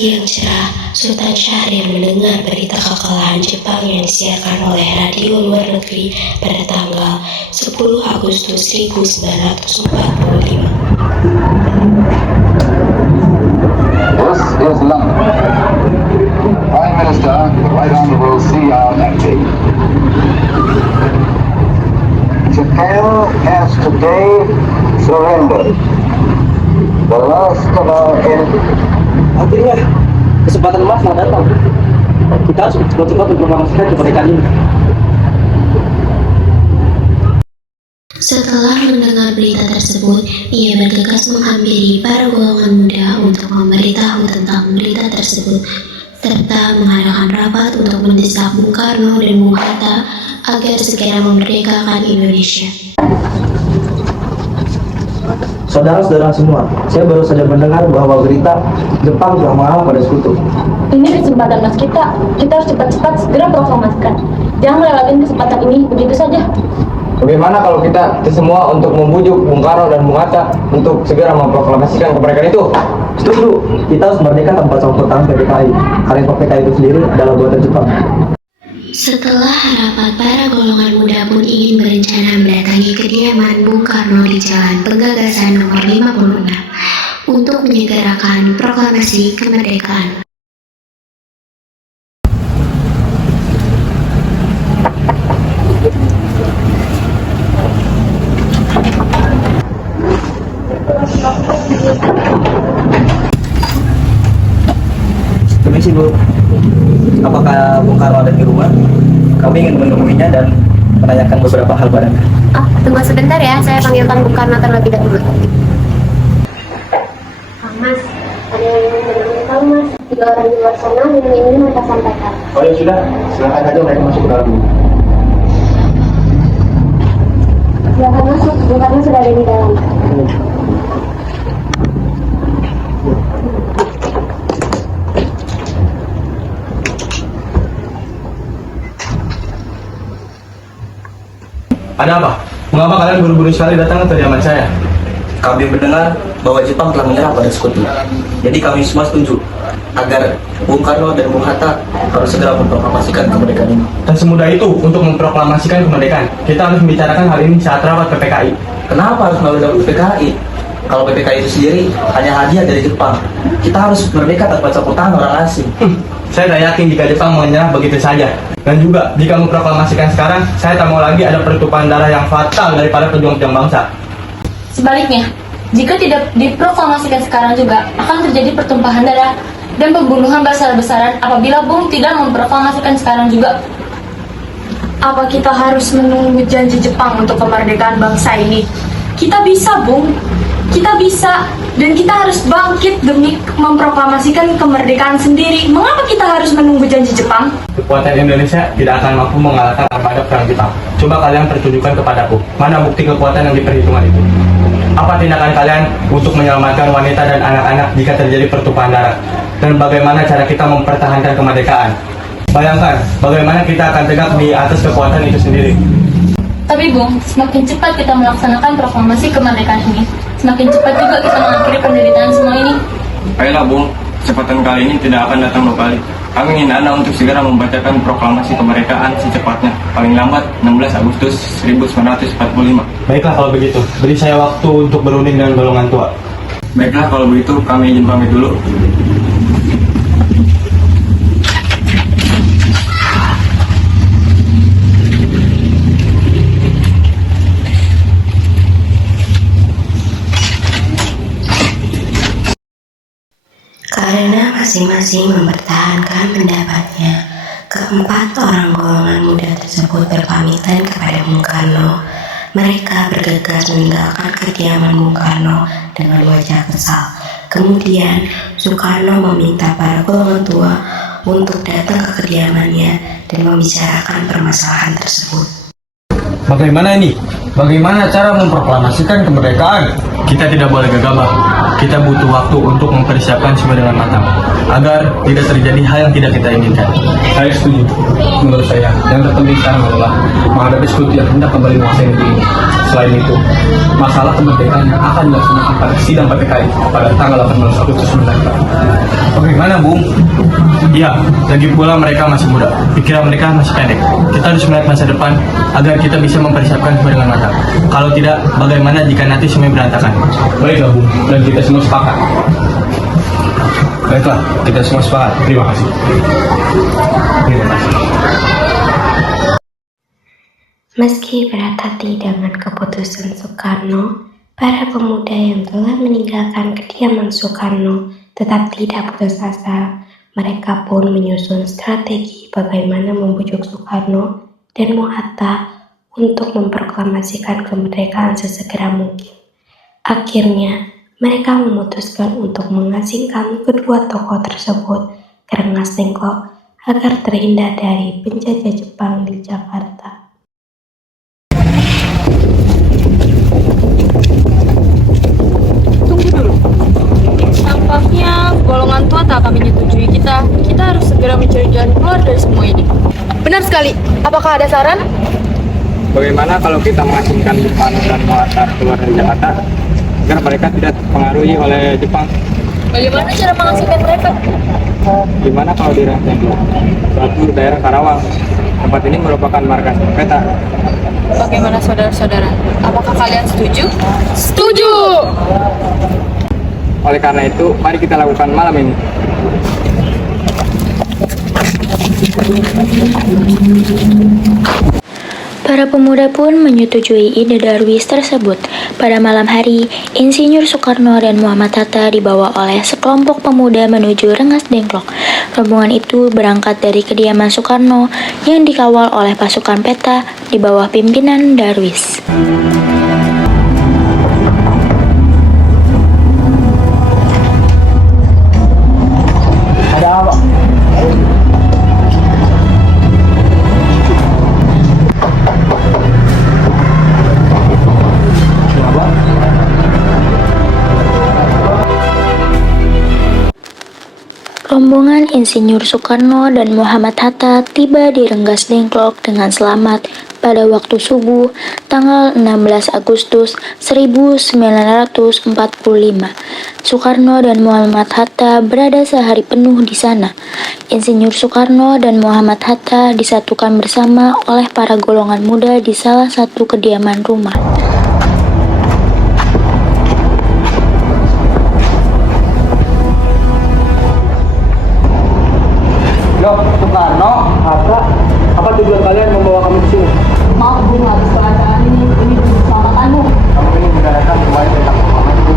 pagi yang cerah, Sultan Syahrir mendengar berita kekalahan Jepang yang disiarkan oleh radio luar negeri pada tanggal 10 Agustus 1945. This is London. Prime Minister, the Right Honourable C.R. Naqvi. Japan has today surrendered the last of our enemies. Akhirnya kesempatan emas telah datang. Kita harus cepat-cepat mempromosikan kemerdekaan ini. Setelah mendengar berita tersebut, ia bergegas menghampiri para golongan muda untuk memberitahu tentang berita tersebut, serta mengadakan rapat untuk mendesak Bung Karno dan Bung Hatta agar segera memerdekakan Indonesia. Saudara-saudara semua, saya baru saja mendengar bahwa berita Jepang telah mengalah pada sekutu. Ini kesempatan emas kita harus cepat-cepat segera proklamasikan. Jangan melewatkan kesempatan ini begitu saja. Bagaimana kalau kita semua untuk membujuk Bung Karno dan Bung Hatta untuk segera memproklamasikan kemerdekaan itu? Setuju, kita harus merdeka tanpa campur tangan PPKI, karena PPKI itu sendiri adalah buatan Jepang. Setelah rapat, para golongan muda pun ingin berencana mendatangi kediaman Bung Karno di Jalan Penggagasan nomor 56 untuk menyegerakan proklamasi kemerdekaan. Permisi Bu, apakah Bung Karno ada di rumah? Kami ingin menemuinya dan menanyakan beberapa hal padanya. Oh, tunggu sebentar ya, saya panggilkan Bung Karno terlebih dahulu. Mas, ada yang ingin menemui kamu Mas. 3 orang di luar sana yang ingin mereka sampaikan. Oh ya sudah, silakan aja mereka masuk ke dalam dulu. Silakan masuk, Bung Karno sudah ada di dalam. Ada apa? Mengapa kalian buru-buru sekali datang ke kediaman saya? Kami mendengar bahwa Jepang telah menyerah pada sekutu. Jadi kami semua setuju agar Bung Karno dan Bung Hatta harus segera memproklamasikan kemerdekaan ini. Dan semudah itu untuk memproklamasikan kemerdekaan. Kita harus membicarakan hal ini saat rapat PPKI. Kenapa harus melalui PPKI? Kalau PPKI itu sendiri hanya hadiah dari Jepang. Kita harus merdeka tanpa campur tangan orang asing. Saya tak yakin jika Jepang menyerah begitu saja. Dan juga, jika memproklamasikan sekarang, saya tak mau lagi ada pertumpahan darah yang fatal daripada pejuang-pejuang bangsa. Sebaliknya, jika tidak diproklamasikan sekarang juga, akan terjadi pertumpahan darah dan pembunuhan besar-besaran apabila Bung tidak memproklamasikan sekarang juga. Apa kita harus menunggu janji Jepang untuk kemerdekaan bangsa ini? Kita bisa, Bung. Kita bisa, dan kita harus bangkit demi memproklamasikan kemerdekaan sendiri. Mengapa kita harus menunggu janji Jepang? Kekuatan Indonesia tidak akan mampu mengalahkan armada perang Jepang. Coba kalian pertunjukkan kepadaku, mana bukti kekuatan yang diperhitungkan itu? Apa tindakan kalian untuk menyelamatkan wanita dan anak-anak jika terjadi pertumpahan darah? Dan bagaimana cara kita mempertahankan kemerdekaan? Bayangkan, bagaimana kita akan tegak di atas kekuatan itu sendiri. Tapi Bung, semakin cepat kita melaksanakan proklamasi kemerdekaan ini, semakin cepat juga kita mengakhiri penderitaan semua ini. Baiklah Bung, kesempatan kali ini tidak akan datang 2 kali. Kami ingin Anda untuk segera membacakan proklamasi kemerdekaan secepatnya, paling lambat 16 Agustus 1945. Baiklah kalau begitu, beri saya waktu untuk berunding dengan golongan tua. Baiklah kalau begitu, kami izin pamit dulu. Karena masing-masing mempertahankan pendapatnya, keempat orang golongan muda tersebut berpamitan kepada Bung Karno. Mereka bergegas meninggalkan kediaman Bung Karno dengan wajah kesal. Kemudian, Soekarno meminta para golongan tua untuk datang ke kediamannya dan membicarakan permasalahan tersebut. Bagaimana ini? Bagaimana cara memproklamasikan kemerdekaan? Kita tidak boleh gegabah. kita butuh waktu untuk mempersiapkan semua dengan matang, agar tidak terjadi hal yang tidak kita inginkan. Saya setuju. Menurut saya, yang terpenting sekarang adalah menghadapi sekutu yang hendak kembali menguasai negeri ini. Selain itu, masalah kemerdekaan yang akan dilaksanakan pada sidang PPKI pada tanggal 18 Agustus mendatang. Bagaimana, Bung? Ya, lagi pula mereka masih muda, pikiran mereka masih pendek. Kita harus melihat masa depan agar kita bisa mempersiapkan semua dengan matang. Kalau tidak, bagaimana jika nanti semuanya berantakan? Baiklah, Bung, dan kita semua sepakat. Baiklah, kita semua sepakat. Terima kasih. Terima kasih. Meski berat hati dengan keputusan Soekarno, para pemuda yang telah meninggalkan kediaman Soekarno tetap tidak putus asa. Mereka pun menyusun strategi bagaimana membujuk Soekarno dan Muhatta untuk memproklamasikan kemerdekaan sesegera mungkin. Akhirnya, mereka memutuskan untuk mengasingkan kedua tokoh tersebut ke Rengas Dengklok agar terhindar dari penjajah Jepang di Jakarta. Tampaknya golongan tua tak akan menyetujui kita. Kita harus segera mencari jalan keluar dari semua ini. Benar sekali. Apakah ada saran? Bagaimana kalau kita mengasingkan Jepang dan Muhatta keluar dari Jakarta, agar mereka tidak dipengaruhi oleh Jepang? Bagaimana cara mengasingkan mereka? Gimana kalau di Rengas Dengklok, suatu daerah Karawang? Tempat ini merupakan markas peta. Bagaimana saudara-saudara? Apakah kalian setuju? Setuju! Oleh karena itu, mari kita lakukan malam ini. Para pemuda pun menyetujui ide Darwis tersebut. Pada malam hari, Insinyur Soekarno dan Muhammad Hatta dibawa oleh sekelompok pemuda menuju Rengas Dengklok. Rombongan itu berangkat dari kediaman Soekarno yang dikawal oleh pasukan peta di bawah pimpinan Darwis. Rombongan Insinyur Soekarno dan Muhammad Hatta tiba di Rengas Dengklok dengan selamat pada waktu subuh tanggal 16 Agustus 1945. Soekarno dan Muhammad Hatta berada sehari penuh di sana. Insinyur Soekarno dan Muhammad Hatta disatukan bersama oleh para golongan muda di salah satu kediaman rumah. Soekarno, Hatta, apa tujuan kalian membawa kami ke sini? Maaf Bung, habis keadaan ini keselamatanmu. Kami ingin menanyakan kembali tentang proklamasi.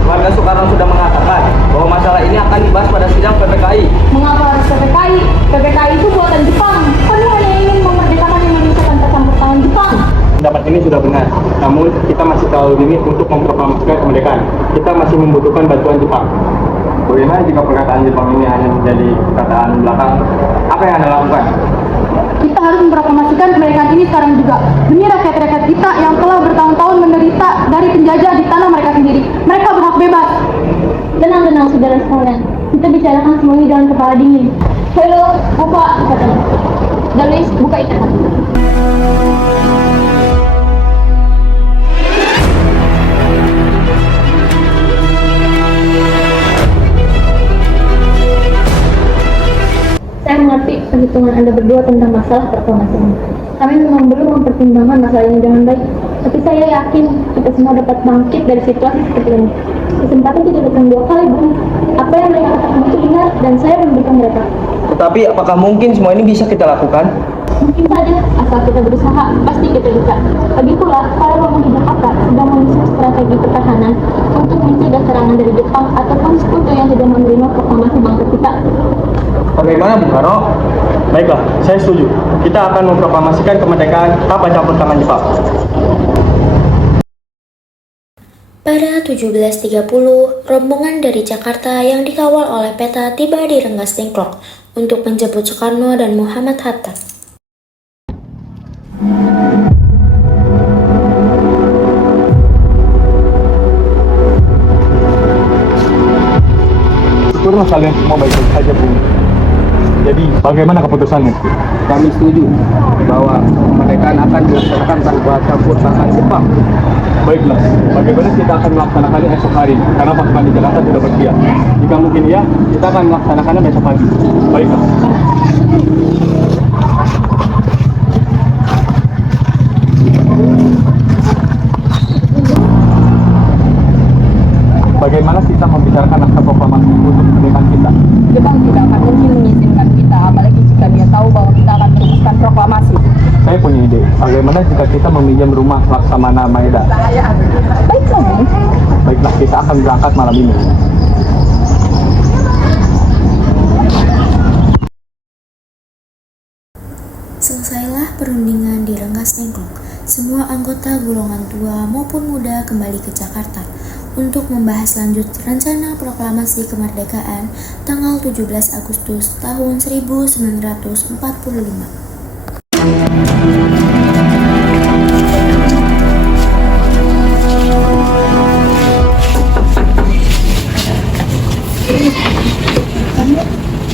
Keluarga Soekarno sudah mengatakan bahwa masalah ini akan dibahas pada sidang PPKI. Mengapa harus PPKI? PPKI itu buatan Jepang. Kami hanya ingin memerdekakan Indonesia tanpa campur tangan Jepang. Pendapat ini sudah benar, namun kita masih terlalu dini untuk memproklamasikan kemerdekaan. Kita masih membutuhkan bantuan Jepang. Bagaimana jika perkataan Jepang ini hanya menjadi perkataan belakang? Apa yang Anda lakukan? Kita harus memproklamasikan kemerdekaan ini sekarang juga. Demi rakyat-rakyat kita yang telah bertahun-tahun menderita dari penjajah di tanah mereka sendiri. Mereka berhak bebas. Tenang-tenang saudara sekalian. Kita bicarakan semua ini dengan kepala dingin. Halo, buka ikatan. Darwis, buka ikatan. Saya mengerti perhitungan Anda berdua tentang masalah proklamasi ini. Kami memang belum mempertimbangkan masalah ini dengan baik, tapi saya yakin kita semua dapat bangkit dari situasi seperti ini. Kesempatan tidak datang dua kali, Bung. Apa yang mereka katakan itu benar, dan saya memberikan mereka. Tetapi apakah mungkin semua ini bisa kita lakukan? Mungkin saja, asal kita berusaha, pasti kita bisa. Lagi pula, para pemuda Jakarta sedang menyusun strategi pertahanan untuk mencegah serangan dari Jepang ataupun sekutu yang sudah menerima proklamasi bangsa kita. Bagaimana Bung Karno? Baiklah, saya setuju. Kita akan memproklamasikan kemerdekaan tanpa campur tangan Jepang. Pada 17.30, rombongan dari Jakarta yang dikawal oleh peta tiba di Rengas Dengklok untuk menjemput Soekarno dan Muhammad Hatta. Selama kalian semua baik-baik saja, Bung. Jadi, bagaimana keputusannya? Kami setuju bahwa kemerdekaan akan dilaksanakan tanpa campur tangan Jepang. Baiklah, bagaimana kita akan melaksanakannya esok hari? Karena pasukan di Jakarta sudah bersiap. Jika mungkin ya, kita akan melaksanakannya besok pagi. Baiklah. Bagaimana kita membicarakan naskah proklamasi untuk kemerdekaan kita? Jepang tidak akan mungkin mengizinkan kita, apalagi jika dia tahu bahwa kita akan merumuskan proklamasi. Saya punya ide. Bagaimana jika kita meminjam rumah Laksamana Maeda? Baiklah, Bung. Baiklah, kita akan berangkat malam ini. Selesailah perundingan di Rengas Dengklok. Semua anggota golongan tua maupun muda kembali ke Jakarta untuk membahas lanjut rencana proklamasi kemerdekaan tanggal 17 Agustus tahun 1945.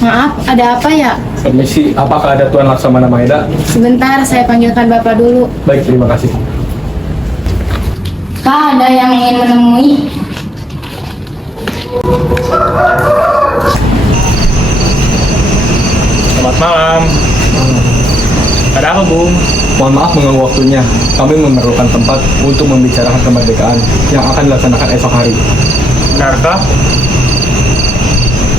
Maaf, ada apa ya? Permisi, apakah ada Tuan Laksamana Maeda? Sebentar, saya panggilkan Bapak dulu. Baik, terima kasih. Kak, ada yang ingin menemui? Selamat malam. Ada apa, Bung? Mohon maaf mengganggu waktunya. Kami memerlukan tempat untuk membicarakan kemerdekaan yang akan dilaksanakan esok hari. Benarkah?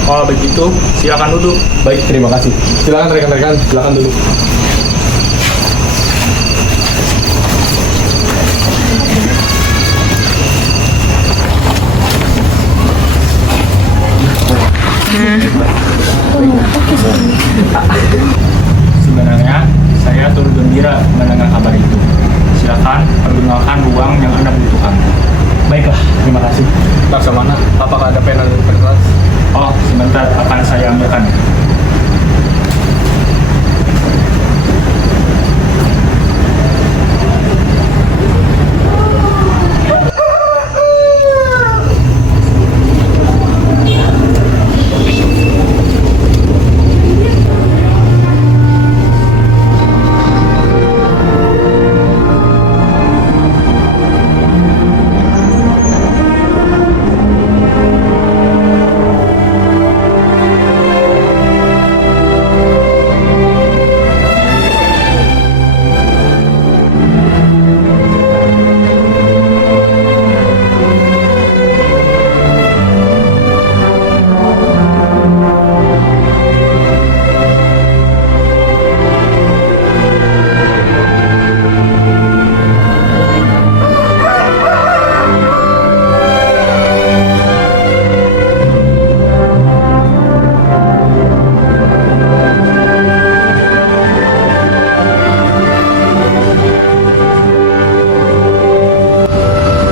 Kalau begitu, silakan duduk. Baik, terima kasih. Silakan rekan-rekan, silakan duduk. Sebenarnya, saya turut gembira mendengar kabar itu. Silakan pergunakan ruang yang Anda butuhkan. Baiklah, terima kasih. Laksamana, apakah ada pena dan kertas? Oh, sebentar akan saya ambilkan.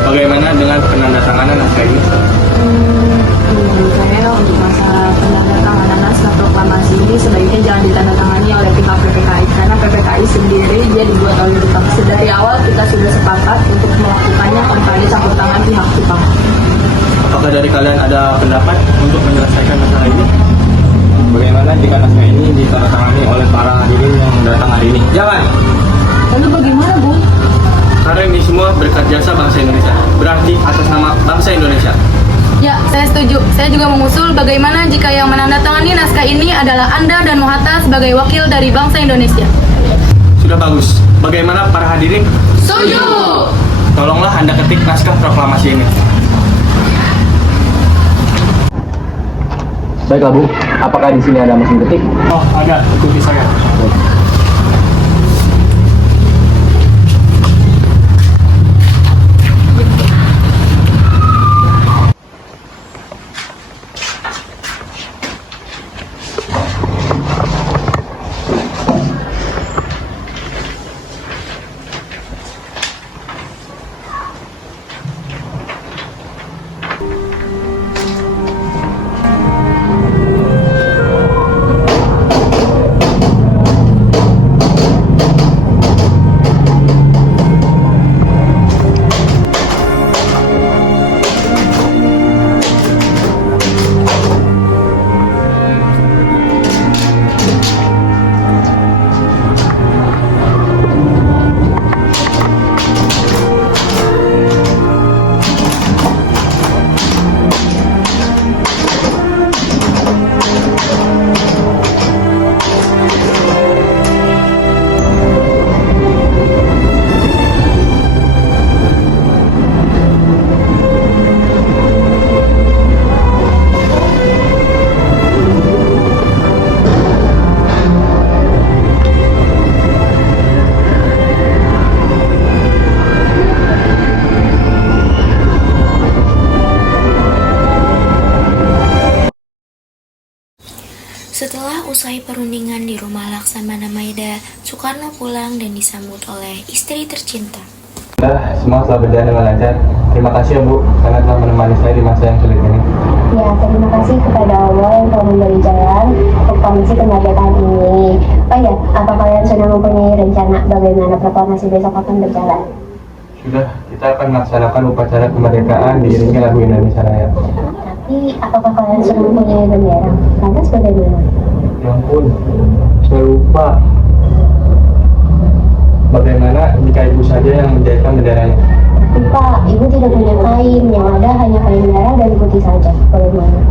Bagaimana dengan penandatanganan naskah ini? Saya untuk masalah penandatanganan naskah proklamasi ini sebaiknya jangan ditandatangani oleh pihak PPKI karena PPKI sendiri dia dibuat oleh Jepang. Dari awal kita sudah sepakat untuk melakukannya tanpa ada campur tangan pihak Jepang. Apakah dari kalian ada pendapat untuk menyelesaikan masalah ini? Bagaimana jika naskah ini ditandatangani oleh para hadirin yang datang hari ini? Jangan! Lalu bagaimana, Bu? Karena ini semua berkat jasa bangsa Indonesia. Berarti atas nama bangsa Indonesia. Ya, saya setuju. Saya juga mengusul bagaimana jika yang menandatangani naskah ini adalah Anda dan Mohatta sebagai wakil dari bangsa Indonesia. Sudah bagus. Bagaimana para hadirin? Setuju! Tolonglah Anda ketik naskah proklamasi ini. Baiklah, Bu. Apakah di sini ada mesin ketik? Oh, ada. Ikuti saya. Usai perundingan di rumah Laksamana Maeda, Soekarno pulang dan disambut oleh istri tercinta. Semua telah berjalan dengan lancar. Terima kasih ya Bu, karena telah menemani saya di masa yang sulit ini. Ya, terima kasih kepada Allah yang telah memberi jalan untuk proklamasi kemerdekaan ini. Oh ya, apa kalian sudah mempunyai rencana bagaimana proklamasi besok akan berjalan? Sudah, kita akan melaksanakan upacara kemerdekaan diiringi lagu Indonesia Raya. Tapi, apakah kalian sudah mempunyai bendera? Lantas bagaimana? Ya ampun, saya lupa. Bagaimana jika ibu saja yang menjahitkan benderanya? Pak, ibu tidak punya kain, yang ada hanya kain merah dan putih saja. Bagaimana?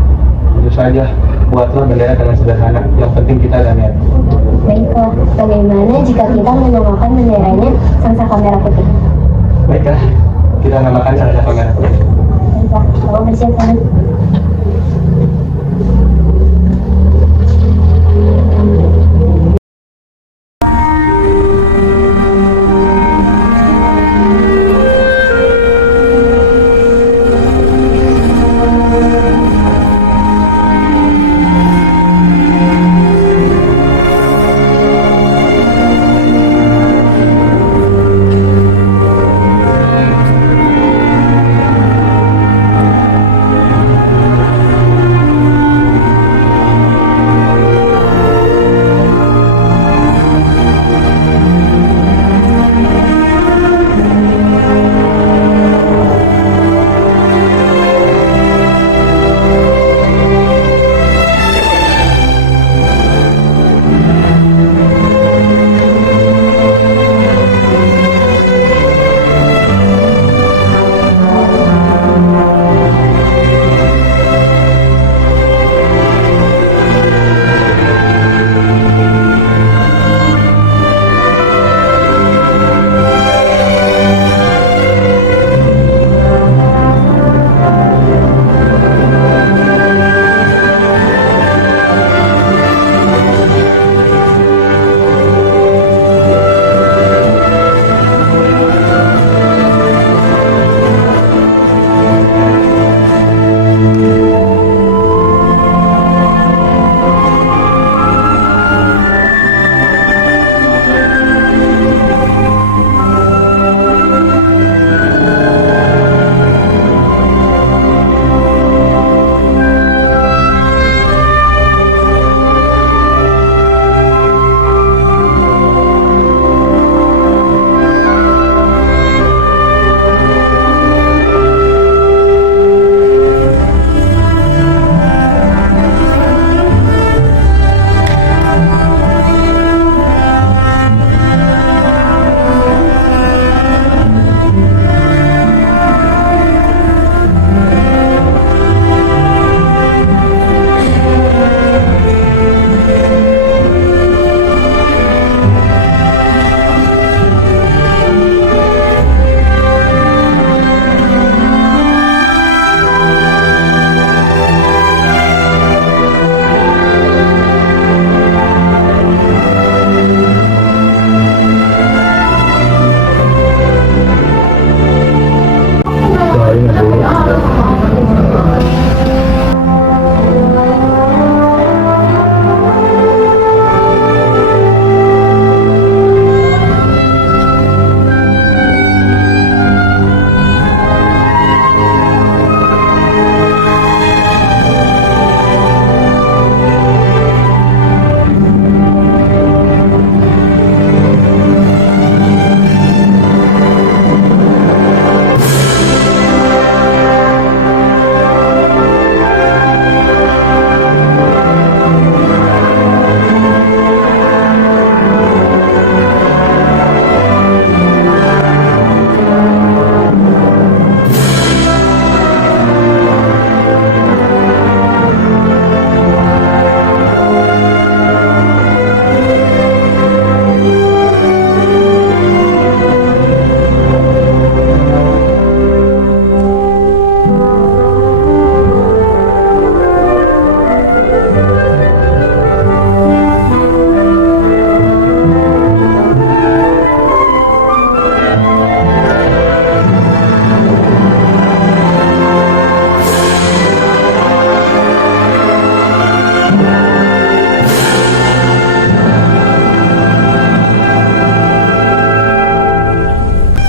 Tentu saja, buatlah bendera dengan sederhana. Yang penting kita ada niat. Baiklah, bagaimana jika kita menamakan benderanya Sangsaka Merah Putih? Baiklah, kita namakan Sangsaka Merah Putih. Baiklah, tolong bersiap sana.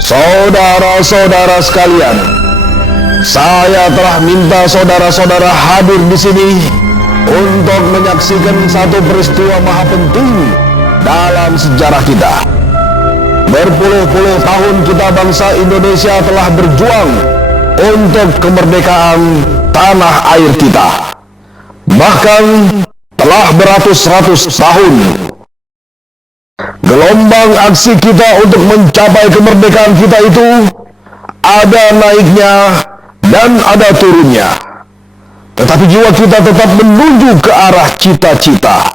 Saudara-saudara sekalian, saya telah minta saudara-saudara hadir di sini untuk menyaksikan satu peristiwa maha penting dalam sejarah kita. Berpuluh-puluh tahun kita bangsa Indonesia telah berjuang untuk kemerdekaan tanah air kita. Bahkan telah beratus-ratus tahun. Gelombang aksi kita untuk mencapai kemerdekaan kita itu ada naiknya dan ada turunnya. Tetapi jiwa kita tetap menuju ke arah cita-cita.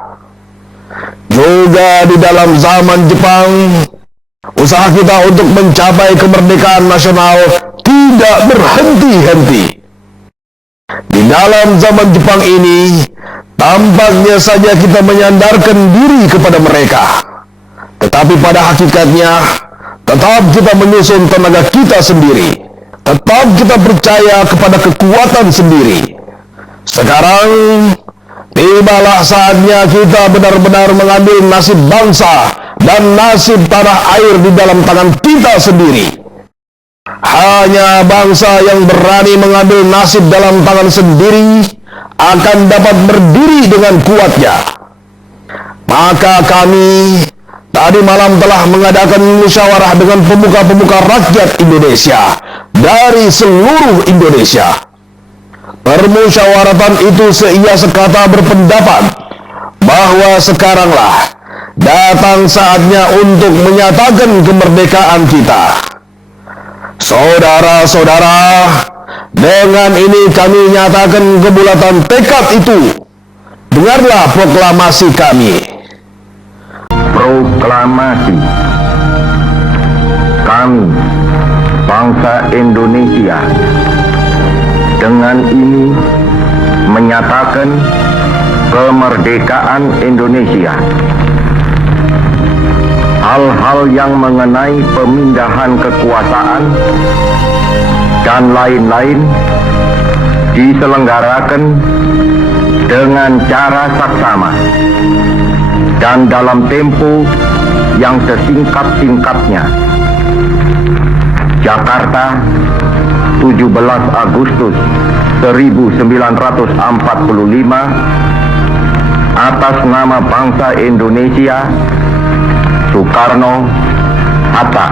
Juga di dalam zaman Jepang, usaha kita untuk mencapai kemerdekaan nasional tidak berhenti-henti. Di dalam zaman Jepang ini, tampaknya saja kita menyandarkan diri kepada mereka. Tetapi pada hakikatnya, tetap kita menyusun tenaga kita sendiri. Tetap kita percaya kepada kekuatan sendiri. Sekarang, tibalah saatnya kita benar-benar mengambil nasib bangsa dan nasib tanah air di dalam tangan kita sendiri. Hanya bangsa yang berani mengambil nasib dalam tangan sendiri akan dapat berdiri dengan kuatnya. Maka kami tadi malam telah mengadakan musyawarah dengan pemuka-pemuka rakyat Indonesia dari seluruh Indonesia. Permusyawaratan itu seia sekata berpendapat bahwa sekaranglah datang saatnya untuk menyatakan kemerdekaan kita. Saudara-saudara, dengan ini kami nyatakan kebulatan tekad itu. Dengarlah proklamasi kami. Proklamasi. Kami, bangsa Indonesia, dengan ini menyatakan kemerdekaan Indonesia. Hal-hal yang mengenai pemindahan kekuasaan dan lain-lain diselenggarakan dengan cara saksama dan dalam tempo yang sesingkat-singkatnya. Jakarta, 17 Agustus 1945, atas nama bangsa Indonesia, Soekarno, Hatta.